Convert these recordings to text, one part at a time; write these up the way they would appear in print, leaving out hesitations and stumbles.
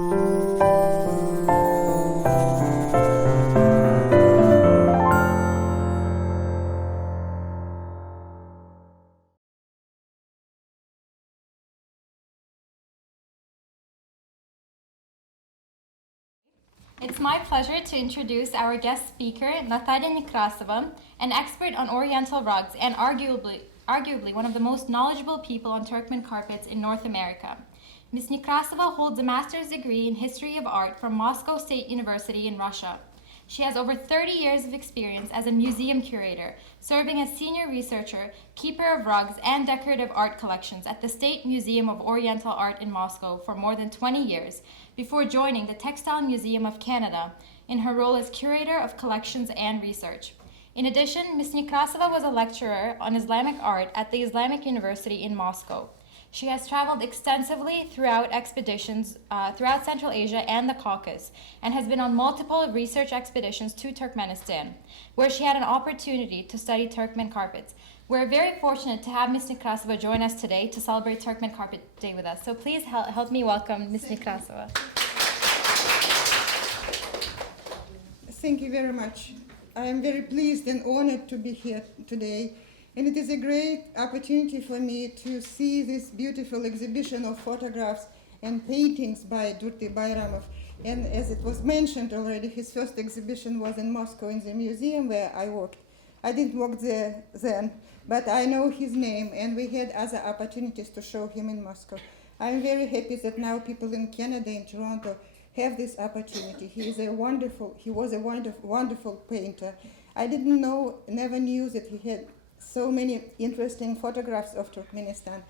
It's my pleasure to introduce our guest speaker, Natalia Nekrassova, an expert on oriental rugs and arguably one of the most knowledgeable people on Turkmen carpets in North America. Ms. Nekrassova holds a master's degree in history of art from Moscow State University in Russia. She has over 30 years of experience as a museum curator, serving as senior researcher, keeper of rugs and decorative art collections at the State Museum of Oriental Art in Moscow for more than 20 years, before joining the Textile Museum of Canada in her role as curator of collections and research. In addition, Ms. Nekrassova was a lecturer on Islamic art at the Islamic University in Moscow. She has traveled extensively throughout expeditions throughout Central Asia and the Caucasus, and has been on multiple research expeditions to Turkmenistan, where she had an opportunity to study Turkmen carpets. We're very fortunate to have Ms. Nekrassova join us today to celebrate Turkmen Carpet Day with us. So please help me welcome Ms. Nekrassova. Thank you very much. I am very pleased and honored to be here today. And it is a great opportunity for me to see this beautiful exhibition of photographs and paintings by Durdy Bayramov. And as it was mentioned already, his first exhibition was in Moscow in the museum where I worked. I didn't work there then, but I know his name, and we had other opportunities to show him in Moscow. I'm very happy that now people in Canada, in Toronto, have this opportunity. He was a wonderful painter. I never knew that he had so many interesting photographs of Turkmenistan.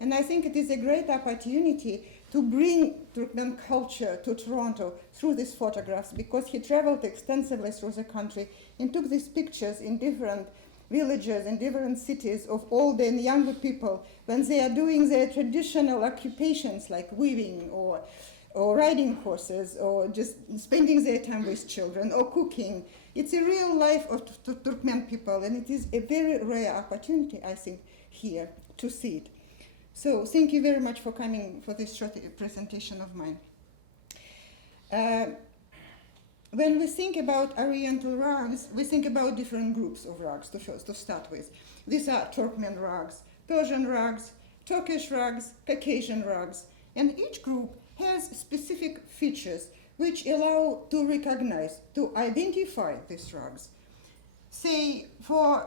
And I think it is a great opportunity to bring Turkmen culture to Toronto through these photographs, because he traveled extensively through the country and took these pictures in different villages and different cities of older and younger people when they are doing their traditional occupations like weaving or riding horses or just spending their time with children or cooking. It's a real life of Turkmen people, and it is a very rare opportunity, I think, here to see it. So thank you very much for coming for this short presentation of mine. When we think about oriental rugs, we think about different groups of rugs to start with. These are Turkmen rugs, Persian rugs, Turkish rugs, Caucasian rugs, and each group has specific features which allow to recognize, to identify these rugs. Say, for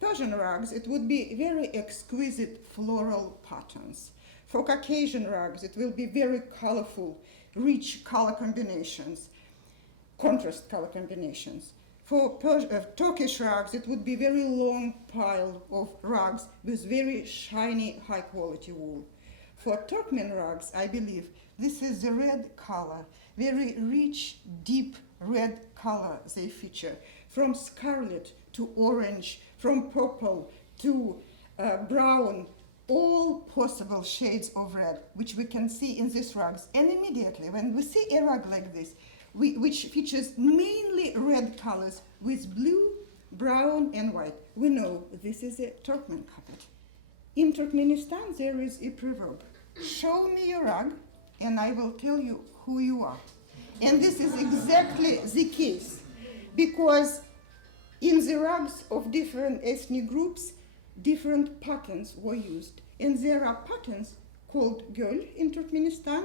Persian rugs, it would be very exquisite floral patterns. For Caucasian rugs, it will be very colorful, rich color combinations, contrast color combinations. For Turkish rugs, it would be very long pile of rugs with very shiny, high-quality wool. For Turkmen rugs, I believe this is the red color, very rich, deep red color they feature, from scarlet to orange, from purple to brown, all possible shades of red, which we can see in these rugs. And immediately, when we see a rug like this, which features mainly red colors with blue, brown, and white, we know this is a Turkmen carpet. In Turkmenistan, there is a proverb: show me your rug, and I will tell you who you are. And this is exactly the case, because in the rugs of different ethnic groups, different patterns were used. And there are patterns called göl in Turkmenistan,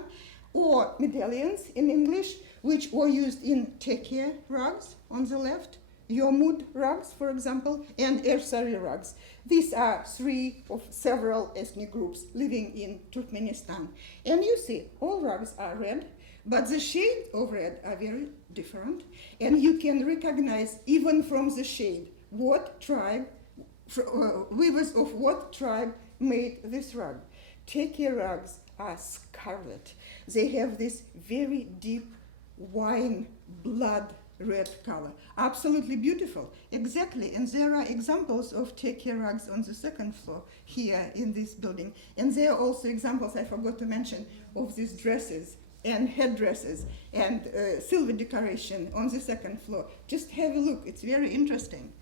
or medallions in English, which were used in tekke rugs on the left, yomud rugs, for example, and ersari rugs. These are three of several ethnic groups living in Turkmenistan. And you see, all rugs are red, but the shades of red are very different. And you can recognize, even from the shade, what tribe, weavers of what tribe made this rug. Tekke rugs are scarlet. They have this very deep wine blood red color. Absolutely beautiful. Exactly. And there are examples of tekke rugs on the second floor here in this building. And there are also examples, I forgot to mention, of these dresses and headdresses and silver decoration on the second floor. Just have a look. It's very interesting.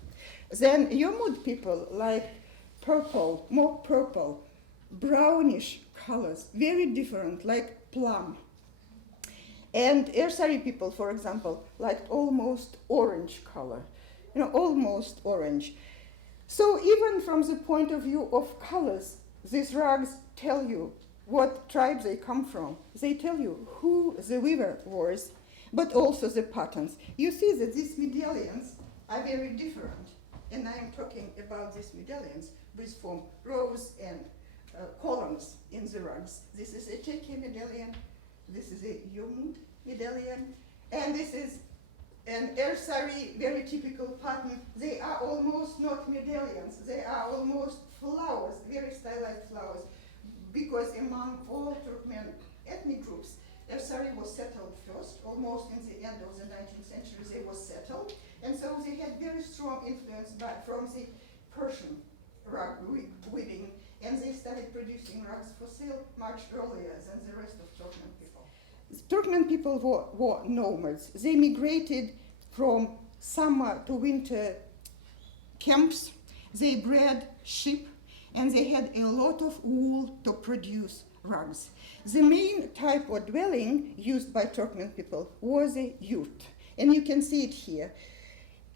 Then Yomud people like purple, more purple, brownish colors, very different, like plum. And Ersari people, for example, liked almost orange color, almost orange. So even from the point of view of colors, these rugs tell you what tribe they come from. They tell you who the weaver was, but also the patterns. You see that these medallions are very different. And I'm talking about these medallions, which form rows and columns in the rugs. This is a Turkey medallion, this is a Yomud medallion, and this is an Ersari, very typical pattern. They are almost not medallions, they are almost flowers, very stylized flowers, because among all Turkmen ethnic groups, Ersari was settled first, almost in the end of the 19th century they were settled, and so they had very strong influence from the Persian rug weaving, and they started producing rugs for sale much earlier than the rest of Turkmen people. Turkmen people were nomads. They migrated from summer to winter camps. They bred sheep, and they had a lot of wool to produce rugs. The main type of dwelling used by Turkmen people was a yurt, and you can see it here.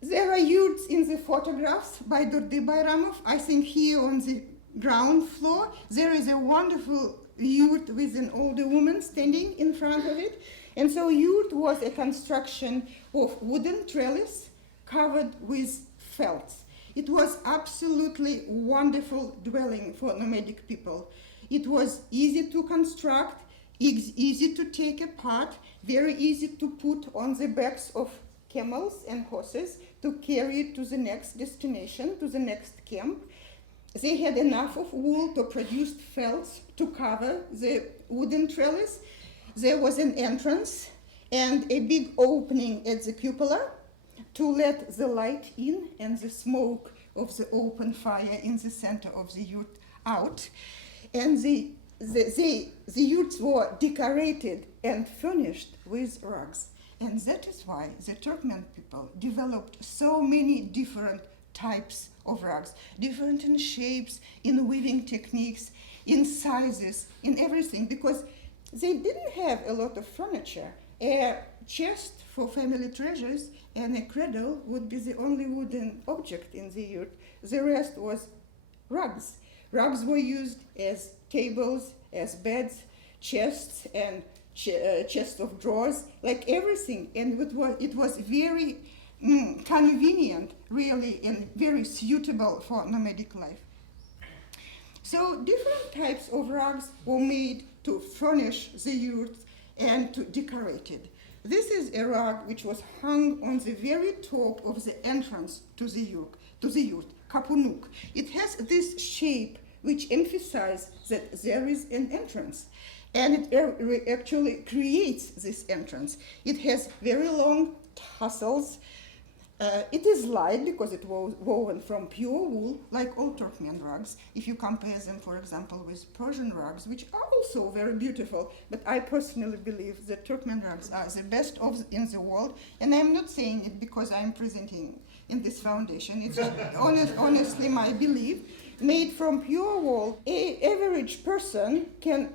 There are yurts in the photographs by Durdy Bayramov. I think here on the ground floor there is a wonderful yurt with an older woman standing in front of it. And so yurt was a construction of wooden trellis covered with felt. It was absolutely wonderful dwelling for nomadic people. It was easy to construct, easy to take apart, very easy to put on the backs of camels and horses to carry it to the next destination, to the next camp. They had enough of wool to produce felts to cover the wooden trellis. There was an entrance and a big opening at the cupola to let the light in and the smoke of the open fire in the center of the yurt out. And the yurts were decorated and furnished with rugs. And that is why the Turkmen people developed so many different types of rugs, different in shapes, in weaving techniques, in sizes, in everything, because they didn't have a lot of furniture. A chest for family treasures and a cradle would be the only wooden object in the yurt. The rest was rugs. Rugs were used as tables, as beds, chests, and chests of drawers, like everything. And it was very convenient, really, and very suitable for nomadic life. So different types of rugs were made to furnish the yurt and to decorate it. This is a rug which was hung on the very top of the entrance to the yurt, kapunuk. It has this shape which emphasizes that there is an entrance, and it actually creates this entrance. It has very long tassels. It is light because it was woven from pure wool, like all Turkmen rugs. If you compare them, for example, with Persian rugs, which are also very beautiful, but I personally believe that Turkmen rugs are the best in the world, and I'm not saying it because I'm presenting in this foundation. It's honestly my belief. Made from pure wool, an average person can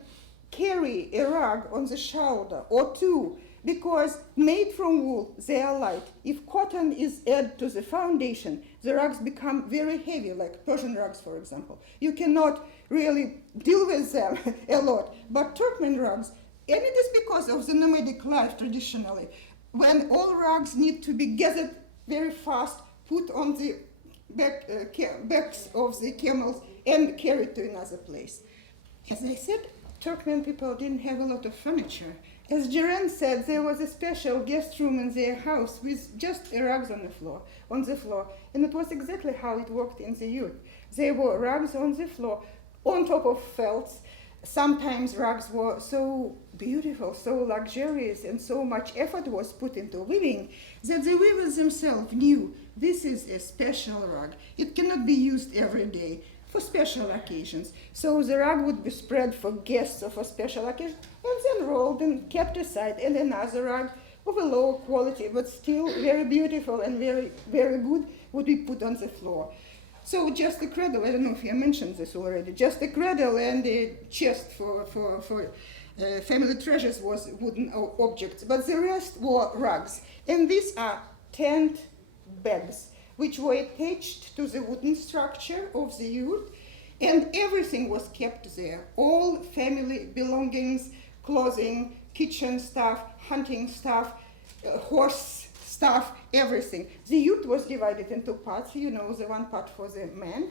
carry a rug on the shoulder or two, because made from wool, they are light. If cotton is added to the foundation, the rugs become very heavy, like Persian rugs, for example. You cannot really deal with them a lot. But Turkmen rugs, and it is because of the nomadic life traditionally, when all rugs need to be gathered very fast, put on the backs of the camels, and carried to another place. As I said, Turkmen people didn't have a lot of furniture. As Jiren said, there was a special guest room in their house with just rugs on the floor, and it was exactly how it worked in the yurt. There were rugs on the floor, on top of felts. Sometimes rugs were so beautiful, so luxurious, and so much effort was put into weaving that the weavers themselves knew this is a special rug. It cannot be used every day, for special occasions. So the rug would be spread for guests or for special occasions, and then rolled and kept aside, and another rug of a lower quality, but still very beautiful and very, very good, would be put on the floor. So just a cradle, I don't know if I mentioned this already, just a cradle and a chest for family treasures was wooden objects, but the rest were rugs. And these are tent bags, which were attached to the wooden structure of the yurt, and everything was kept there. All family belongings, clothing, kitchen stuff, hunting stuff, horse stuff, everything. The yurt was divided into parts, you know, the one part for the man,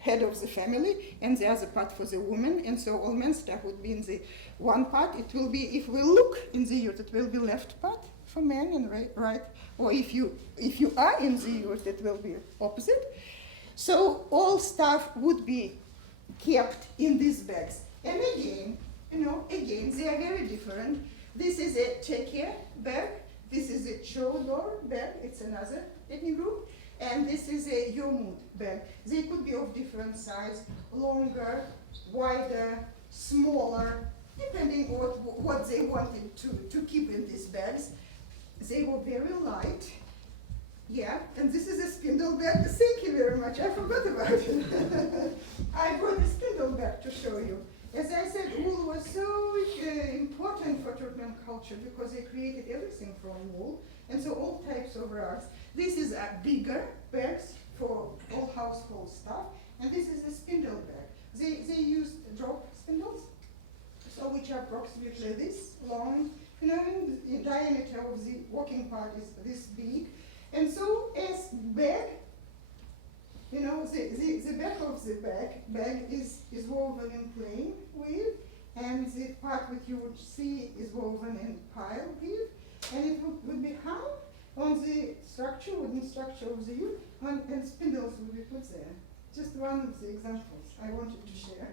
head of the family, and the other part for the woman, and so all men's stuff would be in the one part. It will be, if we look in the yurt, it will be left part for men and right, or if you are in the yurt, it will be opposite. So all stuff would be kept in these bags. And again, you know, they are very different. This is a tekke bag, this is a chodor bag, it's another ethnic group, and this is a yomut bag. They could be of different size, longer, wider, smaller, depending on what they wanted to keep in these bags. They were very light. Yeah, and this is a spindle bag. Thank you very much. I forgot about it. I brought a spindle bag to show you. As I said, wool was so important for Turkmen culture because they created everything from wool, and so all types of rugs. This is a bigger bags for all household stuff, and this is a spindle bag. They used drop spindles, so which are approximately this long, you know, in diameter of the working part is this big. And so as bag, you know, the back of the bag is woven in plain weave, and the part which you would see is woven in pile weave, and it would be hung on the structure, wooden structure of the yurt, and spindles would be put there. Just one of the examples I wanted to share.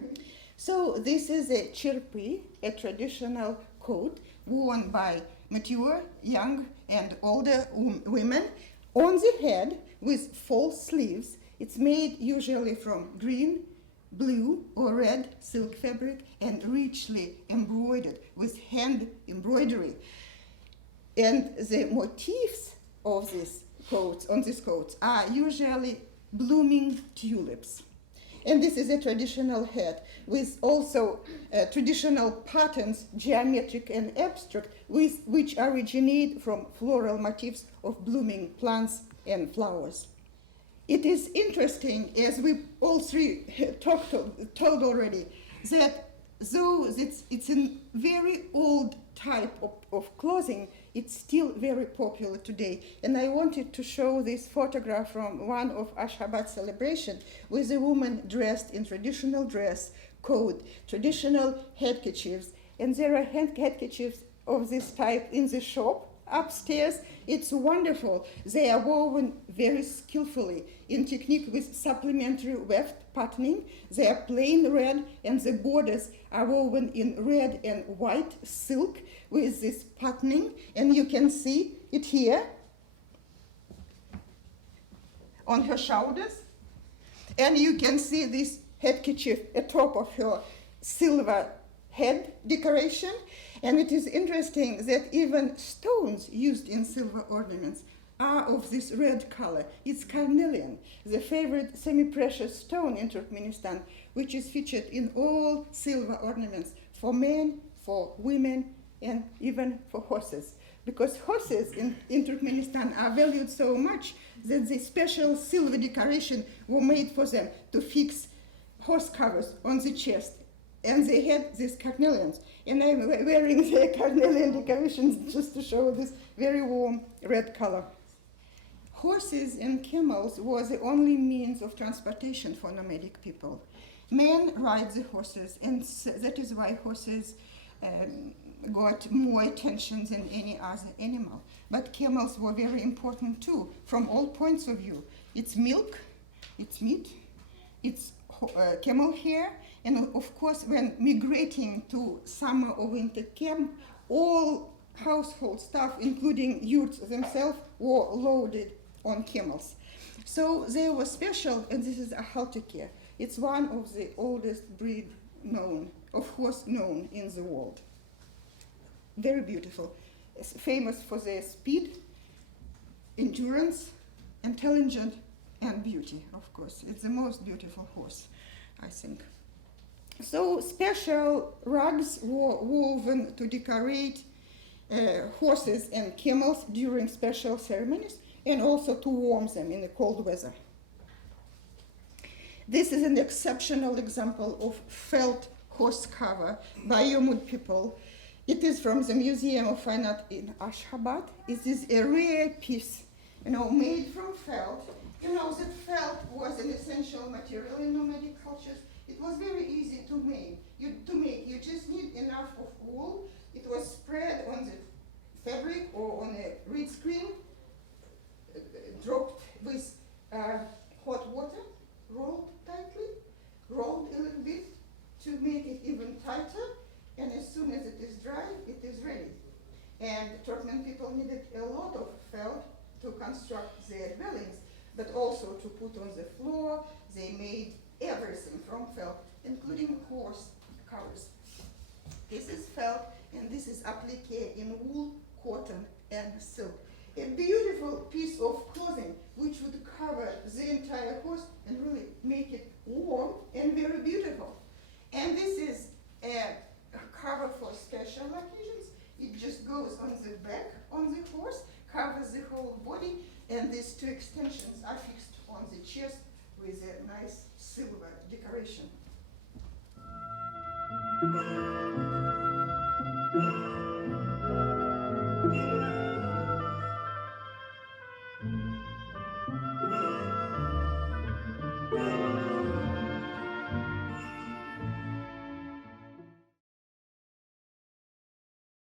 So this is a chirpi, a traditional coat worn by mature, young, and older women on the head with false sleeves. It's made usually from green, blue, or red silk fabric and richly embroidered with hand embroidery. And the motifs of these coats, on these coats, are usually blooming tulips. And this is a traditional hat with also traditional patterns, geometric and abstract, which originate from floral motifs of blooming plants and flowers. It is interesting, as we all three told already, that though it's a very old type of clothing, it's still very popular today. And I wanted to show this photograph from one of Ashgabat celebration with a woman dressed in traditional dress, coat, traditional handkerchiefs. And there are handkerchiefs of this type in the shop upstairs. It's wonderful. They are woven very skillfully in technique with supplementary weft patterning. They are plain red, and the borders are woven in red and white silk with this patterning, and you can see it here on her shoulders, and you can see this handkerchief atop of her silver head decoration. And it is interesting that even stones used in silver ornaments are of this red color. It's carnelian, the favorite semi-precious stone in Turkmenistan, which is featured in all silver ornaments for men, for women, and even for horses. Because horses in Turkmenistan are valued so much that the special silver decoration were made for them to fix horse covers on the chest. And they had these carnelians. And I'm wearing the carnelian decorations just to show this very warm red color. Horses and camels were the only means of transportation for nomadic people. Men ride the horses, and that is why horses got more attention than any other animal. But camels were very important too, from all points of view. It's milk, it's meat, it's camel hair, and of course when migrating to summer or winter camp, all household stuff, including yurts themselves, were loaded on camels. So they were special, and this is a halteke. It's one of the oldest breed of horse known in the world. Very beautiful. It's famous for their speed, endurance, intelligence, and beauty, of course. It's the most beautiful horse, I think. So special rugs were woven to decorate horses and camels during special ceremonies and also to warm them in the cold weather. This is an exceptional example of felt horse cover by Yomud people. It is from the Museum of Fine Art in Ashgabat. It is a rare piece, made from felt. You know that felt was an essential material in nomadic cultures. It was very easy to make. You just need enough of wool. It was spread on the fabric or on a reed screen, dropped with hot water, rolled tightly, rolled a little bit to make it even tighter, and as soon as it is dry, it is ready. And Turkmen people needed a lot of felt to construct their dwellings, but also to put on the floor. They made everything from felt, including horse covers. This is felt, and this is applique in wool, cotton, and silk. A beautiful piece of clothing which would cover the entire horse and really make it warm and very beautiful. And this is a cover for special occasions. It just goes on the back on the horse, covers the whole body, and these two extensions are fixed on the chest with a nice silver decoration.